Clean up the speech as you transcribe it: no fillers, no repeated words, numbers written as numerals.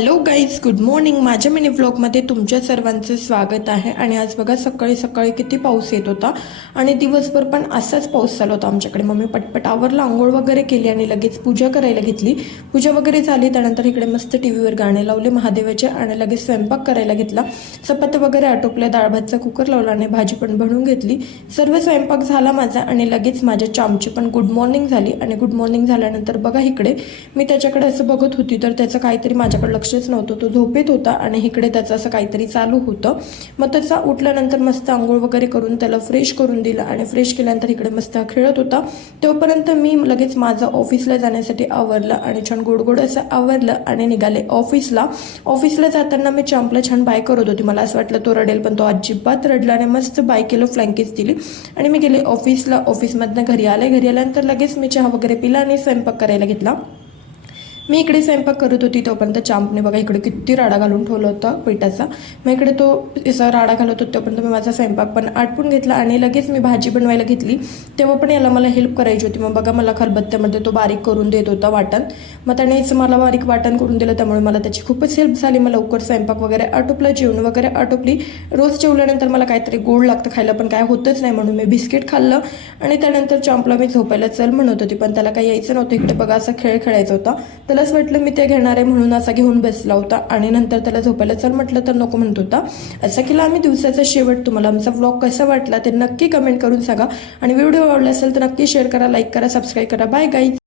Hello guys, good morning. माझ्या mini व्लॉगमध्ये तुमच्या सर्वांचं स्वागत आहे. आणि आज बघा सकाळी सकाळी किती पाऊस येत होता आणि दिवसभर पण असाच पाऊस चालू होता आमच्याकडे. मम्मी पटपट आवरला, आंघोळ वगैरे केली आणि लगेच पूजा करायला घेतली. पूजा वगैरे झाली त्यानंतर इकडे मस्त टीव्हीवर गाणे लावले महादेवाचे आणि लगेच स्वयंपाक करायला घेतला. चपाती वगैरे आटोपल्या, डाळ भातचा कुकर लावला आणि भाजी पण बनवून घेतली. सर्व स्वयंपाक झाला माझा आणि लगेच माझ्या चामची पण गुड मॉर्निंग झाली. आणि गुड मॉर्निंग झाल्यानंतर बघा इकडे मी त्याच्याकडे असं बघत होती तर त्याचं काहीतरी माझ्याकडे लक्षच नव्हतं. तो झोपेत होता आणि इकडे त्याचं असं काहीतरी चालू होतं. मग त्याचा उठल्यानंतर मस्त आंघोळ वगैरे करून त्याला फ्रेश करून दिलं आणि फ्रेश केल्यानंतर इकडे मस्त खेळत होता. तोपर्यंत मी लगेच माझं ऑफिसला जाण्यासाठी आवरलं आणि छान गोड असं आवरलं आणि निघाले ऑफिसला. ऑफिसला जाताना मी चांपला छान बाय करत होती. मला असं वाटलं तो रडेल, पण तो अजिबात रडला आणि मस्त बाय केलं, फ्लँकीच दिली आणि मी गेले ऑफिसला. ऑफिसमधनं घरी आल्यानंतर लगेच मी चहा वगैरे पिला आणि स्वयंपाक करायला घेतला. मी इकडे स्वयंपाक करत होती तोपर्यंत चांपने बघा इकडे किती राडा घालून ठेवला होता पिठाचा. मग इकडे तो असा राडा घालत होता तोपर्यंत मी माझा स्वयंपाक पण आटपून घेतला आणि लगेच मी भाजी बनवायला घेतली. तेव्हा पण याला मला हेल्प करायची होती. मग बघा मला खलबत्त्यामध्ये तो बारीक करून देत होता वाटण. मग त्यानेच मला बारीक वाटण करून दिलं, त्यामुळे मला त्याची खूपच हेल्प झाली. मग लवकर स्वयंपाक वगैरे आटोपला, जेवण वगैरे आटोपली. रोज जेवल्यानंतर मला काहीतरी गोड लागतं खायला, पण काय होतच नाही म्हणून मी बिस्किट खाल्लं आणि त्यानंतर चांपला मी झोपायला चल म्हणत होती, पण त्याला काही यायचं नव्हतं. इकडे बघा असा खेळ खेळायचा होता. त्यालाच म्हटलं मी ते घेणार आहे म्हणून असा घेऊन बसला होता आणि नंतर त्याला झोपायला चल म्हटलं तर नको म्हणत होता. असं केला आम्ही दिवसाचा शेवट. तुम्हाला आमचा व्लॉग कसा वाटला ते नक्की कमेंट करून सांगा आणि व्हिडिओ आवडला असेल तर नक्की शेअर करा, लाईक करा, सबस्क्राईब करा. Bye guys.